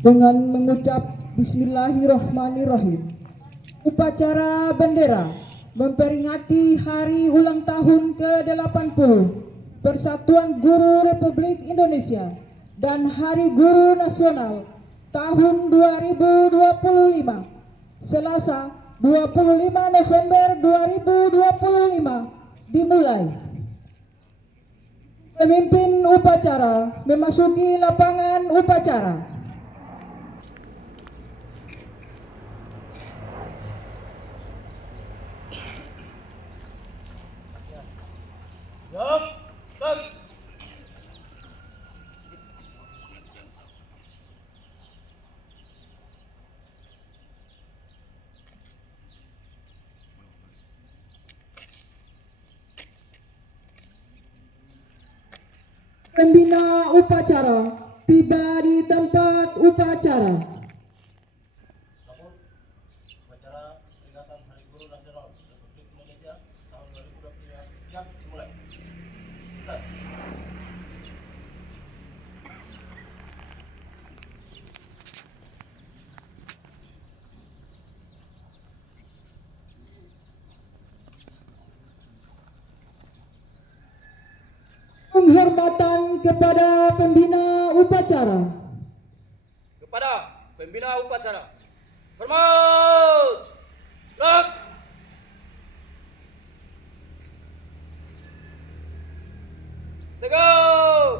dengan mengucap Bismillahirrahmanirrahim. Upacara bendera memperingati hari ulang tahun ke-80 Persatuan Guru Republik Indonesia dan Hari Guru Nasional tahun 2025. Selasa 25 November 2025 dimulai. Pemimpin upacara memasuki lapangan upacara. Pembina upacara tiba di tempat upacara. Upacara peringatan Hari Guru Nasional Republik Indonesia tahun 2025 siap dimulai. Penghormatan kepada pembina upacara. Kepada pembina upacara, hormat, lak, tegak,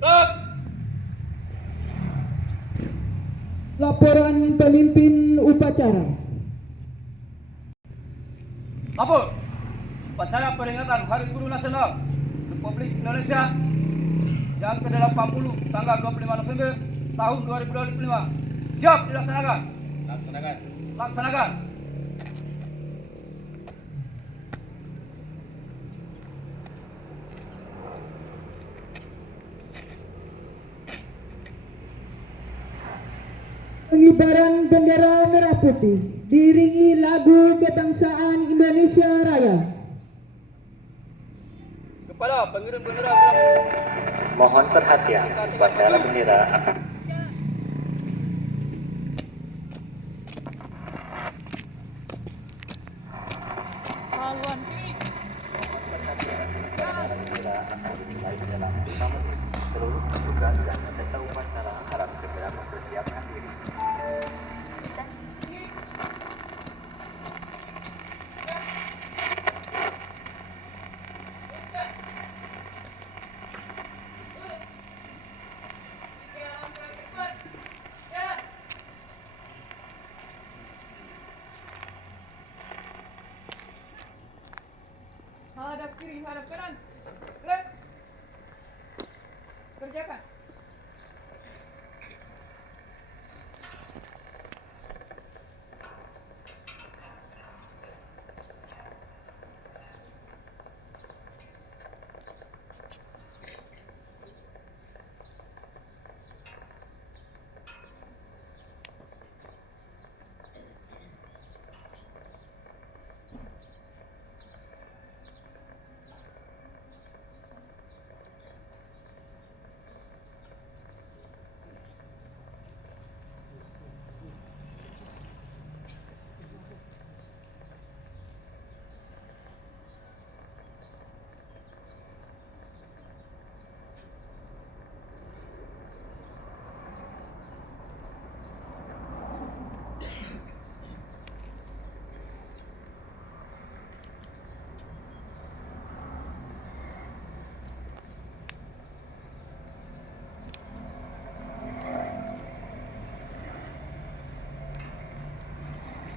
lak. Laporan pemimpin upacara. Apa? Upacara peringatan Hari Guru Nasional Republik Indonesia yang ke-80 tanggal 25 November tahun 2025 siap dilaksanakan. Laksanakan. Pengibaran bendera merah putih diiringi lagu kebangsaan Indonesia Raya. Kepada pengiring bendera merah putih, Mohon perhatian, upacara bendera akan dimulai dalam 5 menit. Seluruh petugas dan peserta upacara harap segera mempersiapkan diri. Hadap kiri, hadap kanan. Gerak. Kerjakan.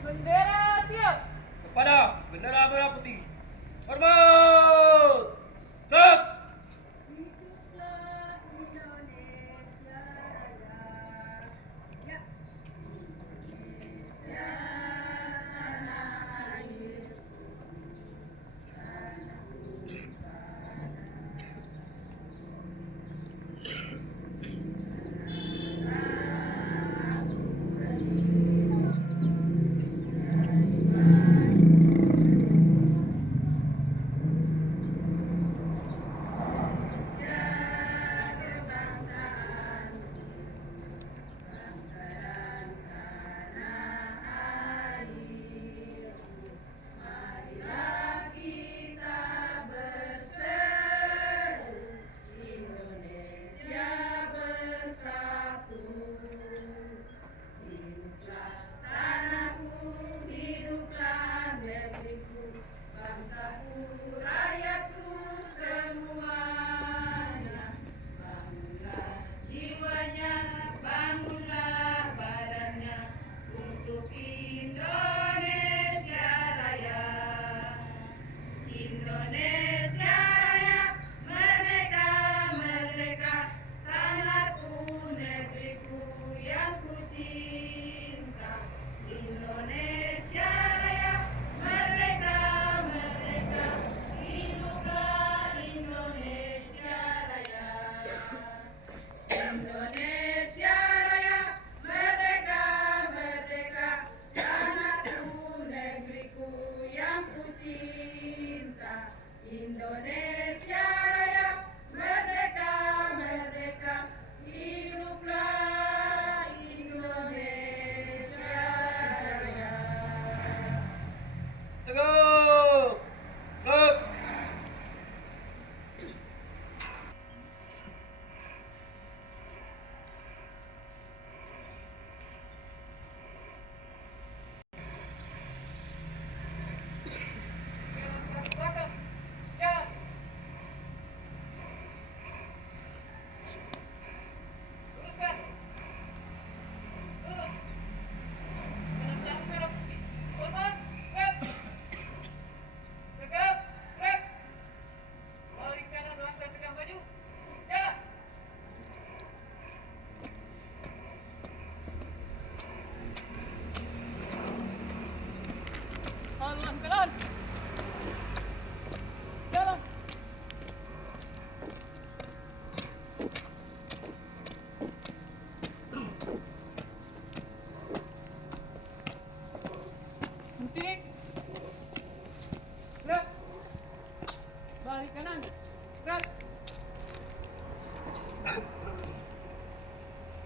Bendera siap. kepada bendera merah putih, hormat, lak.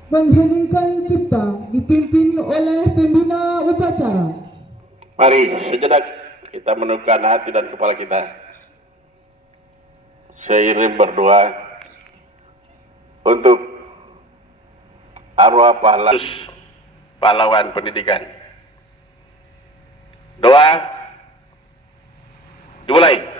Mengheningkan cipta dipimpin oleh pembina upacara. Mari sejenak kita menundukkan hati dan kepala kita. Seiring berdoa untuk arwah pahlawan pendidikan. Doa dimulai.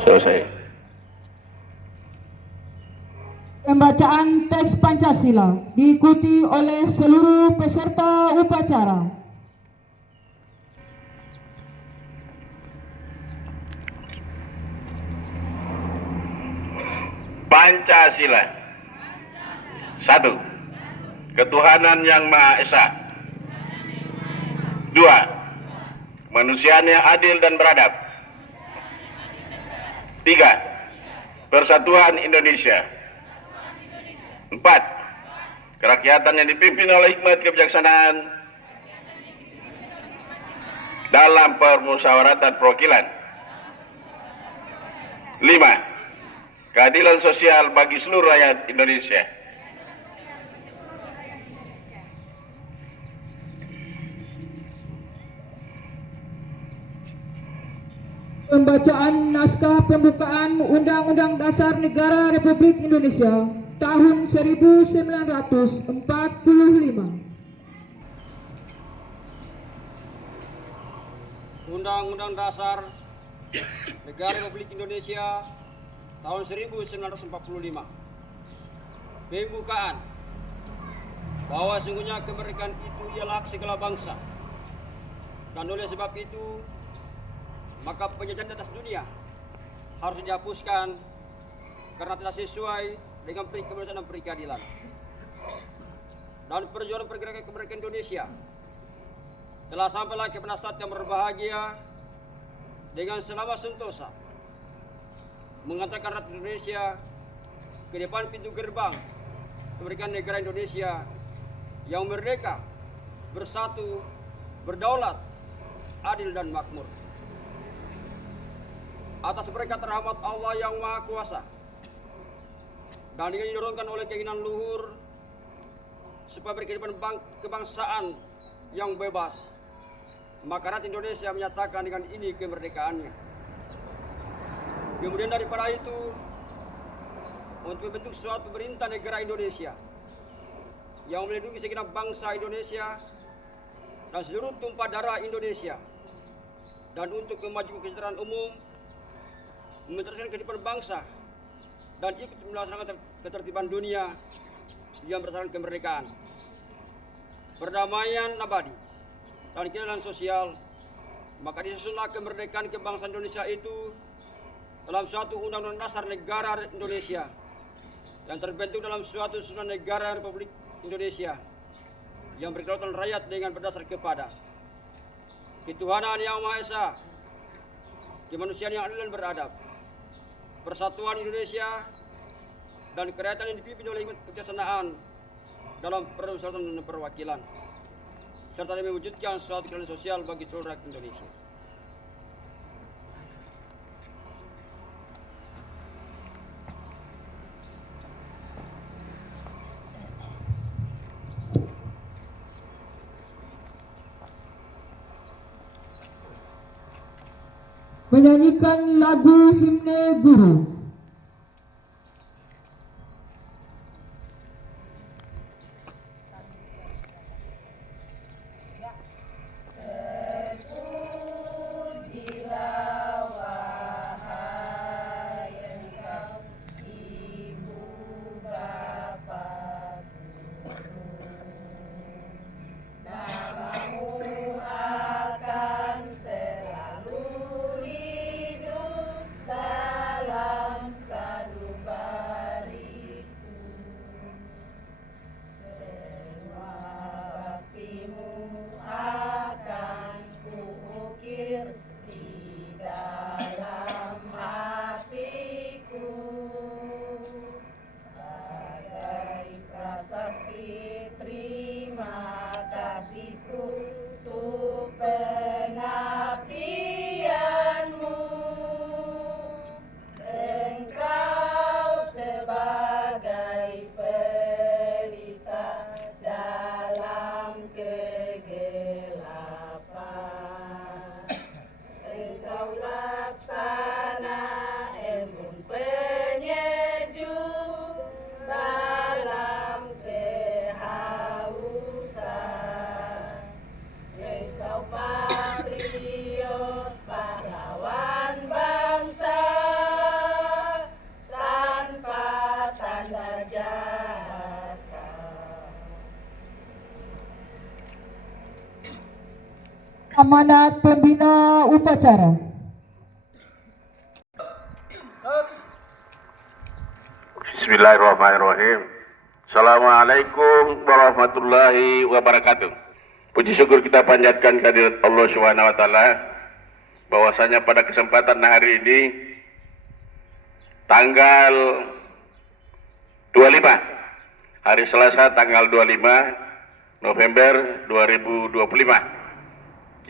Selesai. Pembacaan teks Pancasila diikuti oleh seluruh peserta upacara. Pancasila. 1. Ketuhanan yang Maha Esa. 2. Kemanusiaan yang adil dan beradab. 3. Persatuan Indonesia. 4. Kerakyatan yang dipimpin oleh hikmat kebijaksanaan dalam permusyawaratan perwakilan. 5. Keadilan sosial bagi seluruh rakyat Indonesia. Pembacaan naskah pembukaan Undang-Undang Dasar Negara Republik Indonesia tahun 1945. Undang-Undang Dasar Negara Republik Indonesia tahun 1945. Pembukaan bahwa sesungguhnya kemerdekaan itu ialah hak segala bangsa, dan oleh sebab itu maka penjajahan di atas dunia harus dihapuskan karena tidak sesuai dengan prinsip kemanusiaan dan peradilan. Dan perjuangan pergerakan kemerdekaan Indonesia telah sampailah kepada saat yang berbahagia dengan selama sentosa mengantarkan rakyat Indonesia ke depan pintu gerbang kemerdekaan negara Indonesia yang merdeka, bersatu, berdaulat, adil dan makmur. Atas berkat rahmat Allah yang Maha Kuasa dan dengan didorongkan oleh keinginan luhur supaya berkehidupan kebangsaan yang bebas, maka rakyat Indonesia menyatakan dengan ini kemerdekaannya. Kemudian daripada itu, untuk membentuk suatu pemerintah negara Indonesia yang melindungi segenap bangsa Indonesia dan seluruh tumpah darah Indonesia, dan untuk memajukan kesejahteraan umum, meneruskan kehidupan bangsa, dan ikut melaksanakan ketertiban dunia yang berdasarkan kemerdekaan, perdamaian abadi, dan keadilan sosial, maka disusunlah kemerdekaan kebangsaan Indonesia itu dalam suatu Undang-Undang Dasar Negara Indonesia yang terbentuk dalam suatu susunan negara Republik Indonesia yang berkedaulatan rakyat dengan berdasar kepada ketuhanan yang Maha Esa, kemanusiaan yang adil dan beradab, persatuan Indonesia, dan kerakyatan yang dipimpin oleh hikmat kebijaksanaan dalam permusyawaratan dan perwakilan, serta mewujudkan suatu keadilan sosial bagi seluruh rakyat Indonesia. menyanyikan lagu himne guru. Amanat pembina upacara. Bismillahirrahmanirrahim. Assalamualaikum warahmatullahi wabarakatuh. Puji syukur kita panjatkan kehadirat Allah Subhanahu wa taala bahwasanya pada kesempatan hari ini tanggal 25 hari Selasa tanggal 25 November 2025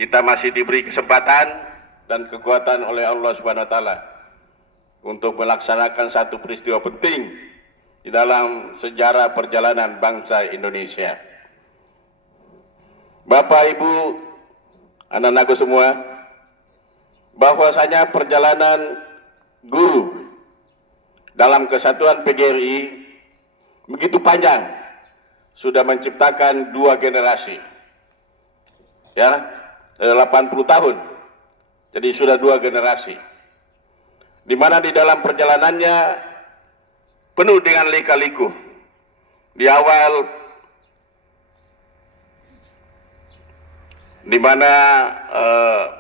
kita masih diberi kesempatan dan kekuatan oleh Allah Subhanahu wa taala untuk melaksanakan satu peristiwa penting di dalam sejarah perjalanan bangsa Indonesia. Bapak, Ibu, anak-anakku semua, bahwasanya perjalanan guru dalam kesatuan PGRI begitu panjang, sudah menciptakan dua generasi. Ya, 80 tahun. Jadi sudah dua generasi. Di mana di dalam perjalanannya penuh dengan lika-liku. Di awal di mana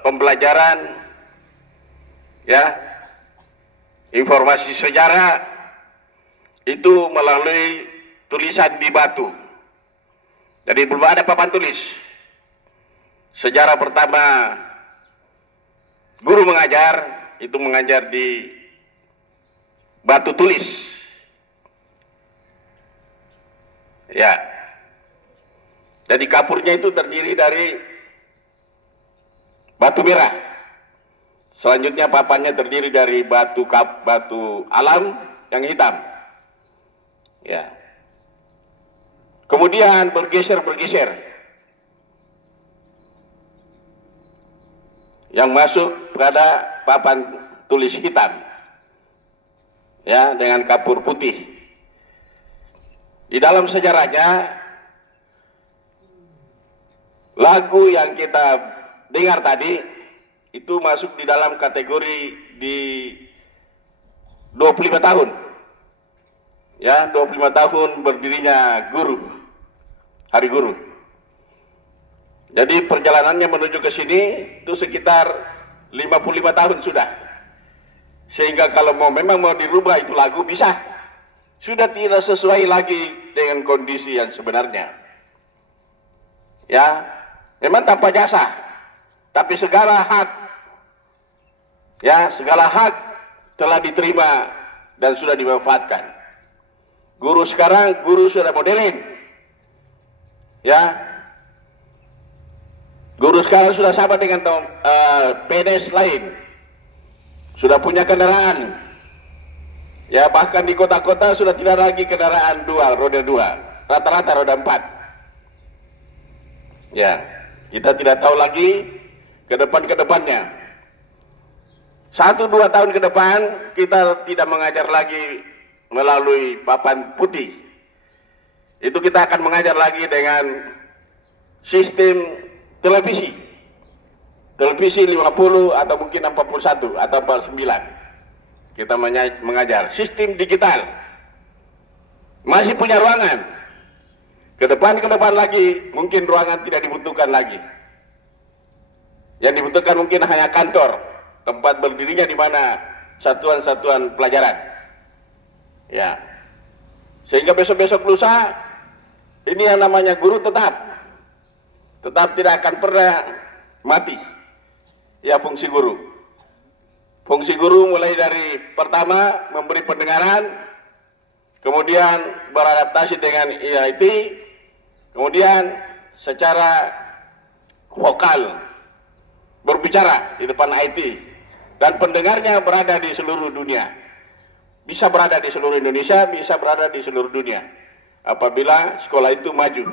pembelajaran ya informasi sejarah itu melalui tulisan di batu. Jadi belum ada papan tulis. Sejarah pertama guru mengajar itu mengajar di batu tulis. Ya. Jadi kapurnya itu terdiri dari batu merah. Selanjutnya papannya terdiri dari batu alam yang hitam. Ya. Kemudian bergeser. Yang masuk pada papan tulis hitam. Ya, dengan kapur putih. Di dalam sejarahnya lagu yang kita dengar tadi itu masuk di dalam kategori di 25 tahun. Ya, 25 tahun berdirinya guru. Hari Guru. Jadi perjalanannya menuju ke sini itu sekitar 55 tahun sudah. Sehingga kalau memang mau dirubah itu lagu bisa. Sudah tidak sesuai lagi dengan kondisi yang sebenarnya. Ya, memang tanpa jasa. Tapi segala hak, ya segala hak telah diterima dan sudah dimanfaatkan. Guru sekarang, guru sudah modern. Ya, guru sekarang sudah sama dengan PNS lain. Sudah punya kendaraan. Ya, bahkan di kota-kota sudah tidak lagi kendaraan roda dua. Rata-rata roda 4. Ya, kita tidak tahu lagi ke depannya. 1-2 tahun ke depan kita tidak mengajar lagi melalui papan putih. Itu kita akan mengajar lagi dengan sistem televisi. Televisi 50 atau mungkin 41 atau 49. Kita mengajar sistem digital. Masih punya ruangan. Ke depan lagi mungkin ruangan tidak dibutuhkan lagi. Yang dibutuhkan mungkin hanya kantor, tempat berdirinya di mana satuan-satuan pelajaran. Ya. Sehingga besok-besok lusa ini yang namanya guru tetap tidak akan pernah mati. Ya, fungsi guru. Fungsi guru mulai dari pertama memberi pendengaran, kemudian beradaptasi dengan IT, kemudian secara vokal berbicara di depan IT, dan pendengarnya berada di seluruh dunia. Bisa berada di seluruh Indonesia, bisa berada di seluruh dunia apabila sekolah itu maju.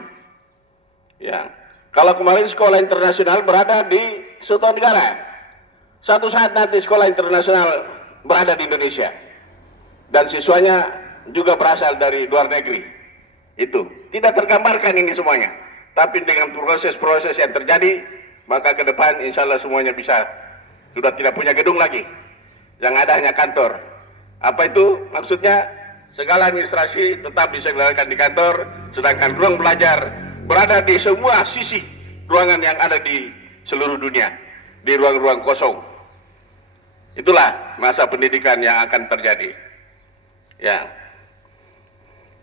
Ya. Kalau kemarin sekolah internasional berada di suatu negara, suatu saat nanti sekolah internasional berada di Indonesia dan siswanya juga berasal dari luar negeri. Itu tidak tergambarkan ini semuanya, tapi dengan proses-proses yang terjadi, maka ke depan insya Allah semuanya bisa, sudah tidak punya gedung lagi, yang ada hanya kantor. Apa itu maksudnya? Segala administrasi tetap diselenggarakan di kantor, sedangkan ruang belajar berada di semua sisi ruangan yang ada di seluruh dunia, di ruang-ruang kosong. Itulah masa pendidikan yang akan terjadi. Ya,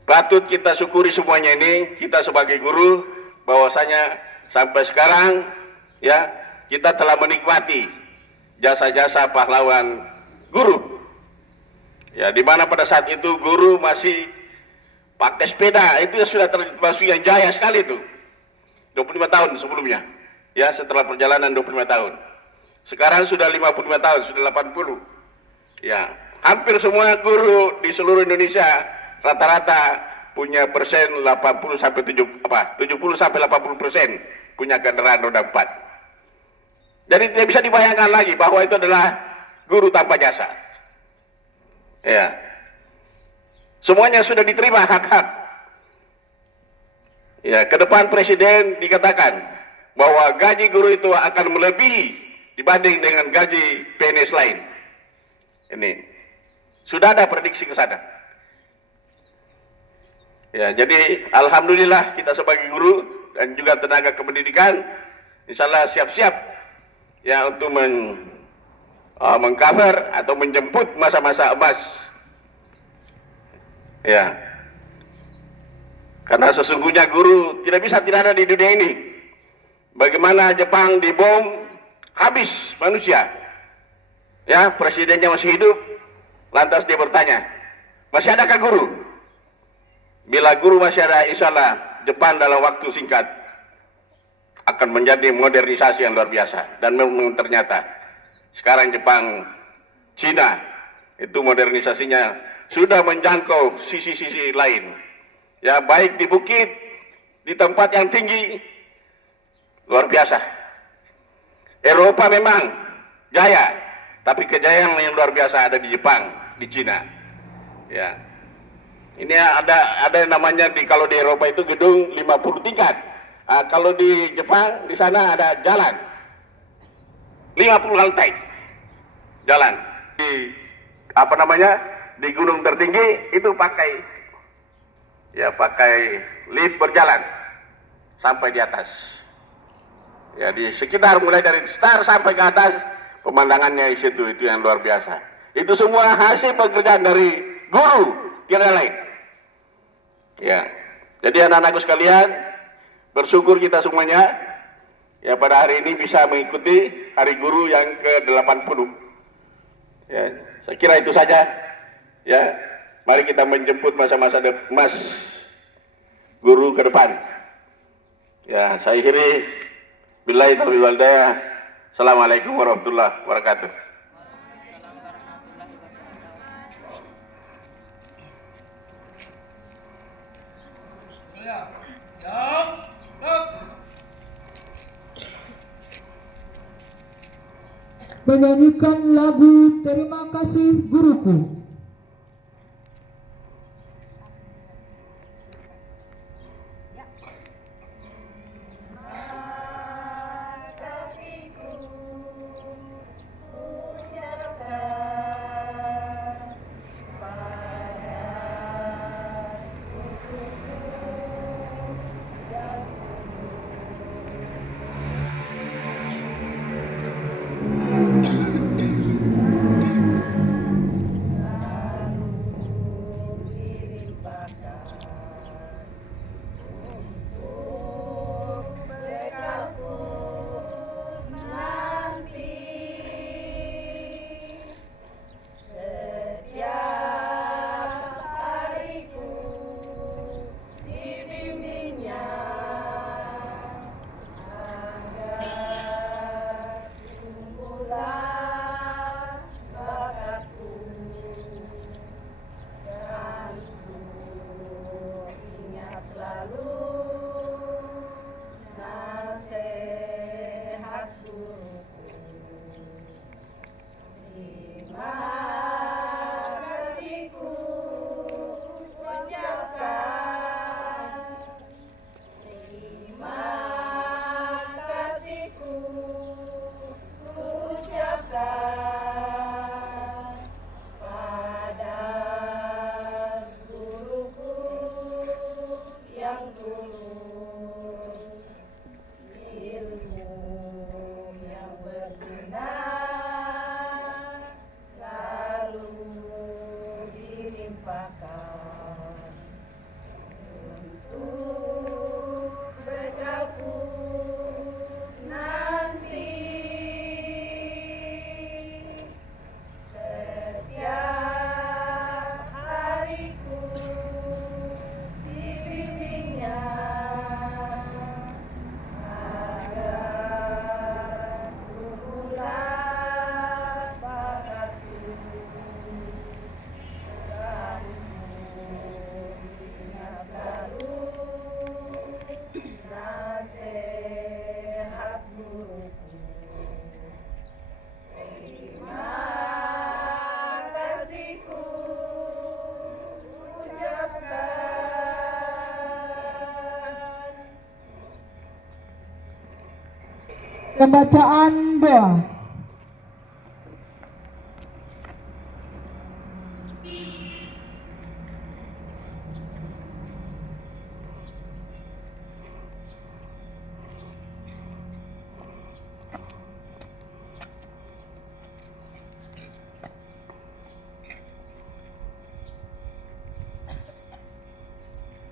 patut kita syukuri semuanya ini, kita sebagai guru, bahwasanya sampai sekarang ya kita telah menikmati jasa-jasa pahlawan guru. Ya, di mana pada saat itu guru masih pakai sepeda, itu sudah termasuk yang jaya sekali itu. 25 tahun sebelumnya. Ya, setelah perjalanan 25 tahun. Sekarang sudah 55 tahun, sudah 80. Ya, hampir semua guru di seluruh Indonesia rata-rata punya persen 70 sampai 80% punya kendaraan roda 4. Jadi tidak bisa dibayangkan lagi bahwa itu adalah guru tanpa jasa. Ya. Semuanya sudah diterima hak-hak. Ya, ke depan presiden dikatakan bahwa gaji guru itu akan melebihi dibanding dengan gaji PNS lain. Ini sudah ada prediksi ke sana. Ya, jadi alhamdulillah kita sebagai guru dan juga tenaga kependidikan insyaallah siap-siap ya untuk mengcover atau menjemput masa-masa emas. Ya. Karena sesungguhnya guru tidak bisa tidak ada di dunia ini. Bagaimana Jepang dibom habis manusia. Ya, presidennya masih hidup. Lantas dia bertanya, masih adakah guru? Bila guru masih ada, insyaallah Jepang dalam waktu singkat akan menjadi modernisasi yang luar biasa. Dan memang ternyata sekarang Jepang, Cina itu modernisasinya sudah menjangkau sisi-sisi lain. Ya, baik di bukit, di tempat yang tinggi, luar biasa. Eropa memang jaya, tapi kejayaan yang luar biasa ada di Jepang, di Cina. Ya, ini ada yang namanya kalau di Eropa itu gedung 50 tingkat. Kalau di Jepang di sana ada jalan 50 lantai jalan. Di gunung tertinggi itu pakai lift berjalan sampai di atas. Ya, di sekitar mulai dari start sampai ke atas pemandangannya itu yang luar biasa. Itu semua hasil pekerjaan dari guru, tidak lain. Ya. Jadi anak-anakku sekalian, bersyukur kita semuanya ya pada hari ini bisa mengikuti Hari Guru yang ke-80. Ya, saya kira itu saja. Ya, mari kita menjemput masa-masa emas guru ke depan. Ya, saya akhiri billahi taufiq wal hidayah. Assalamualaikum warahmatullahi wabarakatuh. menyanyikan lagu Terima Kasih Guruku. Pembacaan doa.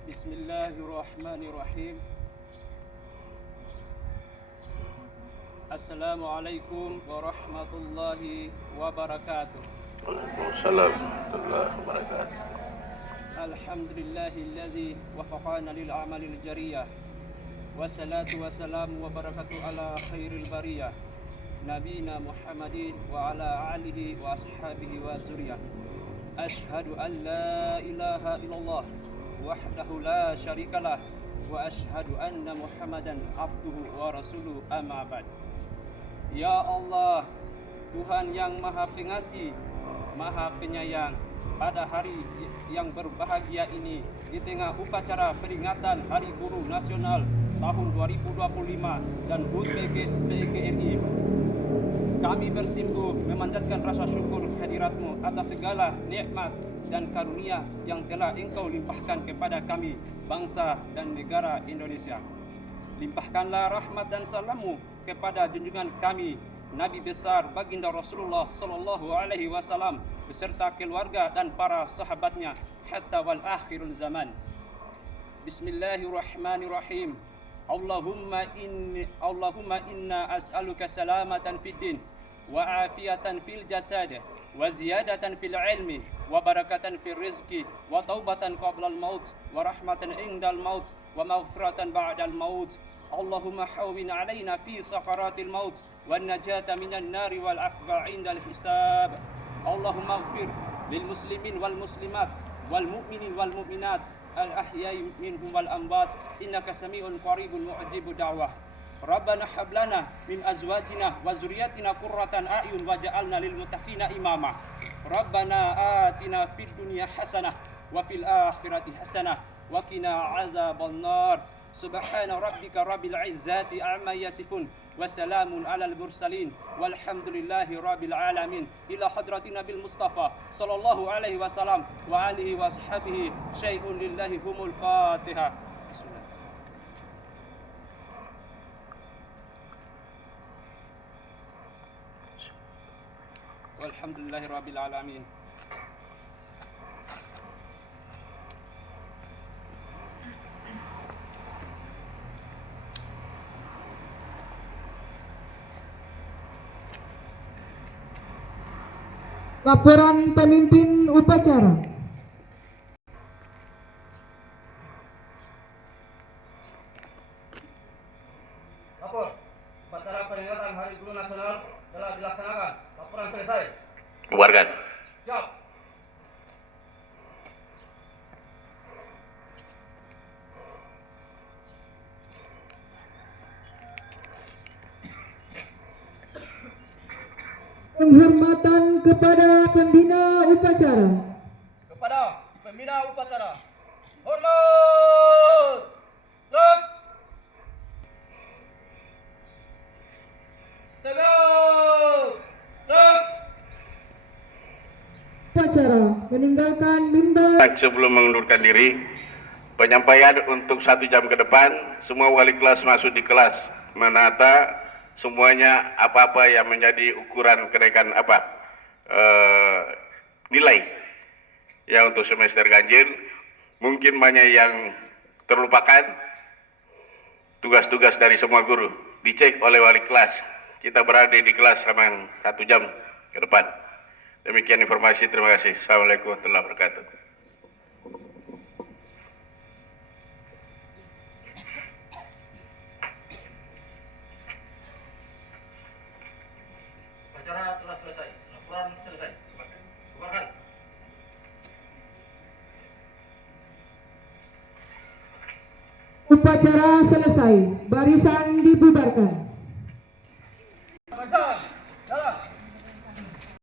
Bismillahirrahmanirrahim. Assalamualaikum warahmatullahi wabarakatuh. Waalaikumsalam warahmatullahi wabarakatuh. Alhamdulillahilladzi wafaqana lil amalil jariyah. Wassalatu wassalamu wa barakatuh ala khairil bariyah. Nabina Muhammadin wa ala alihi wa ashabihi wa zuriyah. Ashhadu an la ilaha illallah wahdahu la syarikalah wa ashhadu anna Muhammadan abduhu wa rasuluhu amma ba'd. Ya Allah, Tuhan yang Maha Pengasih, Maha Penyayang, pada hari yang berbahagia ini, di tengah upacara peringatan Hari Guru Nasional tahun 2025 dan HUT PGRI, kami bersungguh memanjatkan rasa syukur hadirat-Mu atas segala nikmat dan karunia yang telah Engkau limpahkan kepada kami, bangsa dan negara Indonesia. Limpahkanlah rahmat dan salam-Mu kepada junjungan kami Nabi besar baginda Rasulullah sallallahu alaihi wasallam beserta keluarga dan para sahabatnya hatta wal akhirul zaman. Bismillahirrahmanirrahim. Allahumma inna as'aluka salamatan fid din wa afiyatan fil jasad wa ziyadatan fil ilmi wa barakatan fil rizqi wa taubatan qabla al maut wa rahmatan indal maut wa maghfiratan ba'dal maut. Allahumma hawwin alaina fi sakaratil maut wan najata minan nari wal afwa indal hisab. Allahumma ighfir lil muslimin wal muslimat wal mu'minin wal mu'minat al ahya'i minhum wal amwat innaka sami'un qaribun mu'jibu da'wah. Rabbana hab lana min azwajina wa dzurriyyatina qurratan a'yun waj'alna lil muttaqina imama. Rabbana atina fid dunya hasanah wa fil akhirati hasanah wa qina adzabannar. Subhana rabbika rabbil izzati amma yasifun wa salamun alal mursalin walhamdulillahi rabbil alamin. Ila hadrati Nabil Mustafa sallallahu alaihi wasallam wa alihi wa sahbihi syai'un lillahi humul Fatihah. Bismillah. Walhamdulillahi rabbil alamin. Laporan pemimpin upacara. Lapor, upacara peringatan Hari Guru Nasional telah dilaksanakan. Laporan selesai. Bubarkan. Siap. Penghormatan kepada pembina upacara. Kepada pembina upacara. Hormat. Tegak. Tegak. Tegak. Upacara meninggalkan mimbar. Sebelum mengundurkan diri, penyampaian untuk 1 jam ke depan, semua wali kelas masuk di kelas, menata semuanya apa-apa yang menjadi ukuran kenaikan nilai. Ya, untuk semester ganjil, mungkin banyak yang terlupakan. Tugas-tugas dari semua guru dicek oleh wali kelas. Kita berada di kelas selama 1 jam ke depan. Demikian informasi, terima kasih. Assalamualaikum warahmatullahi wabarakatuh. Acara telah selesai. Laporan selesai. Bubarkan. Upacara selesai. Barisan dibubarkan.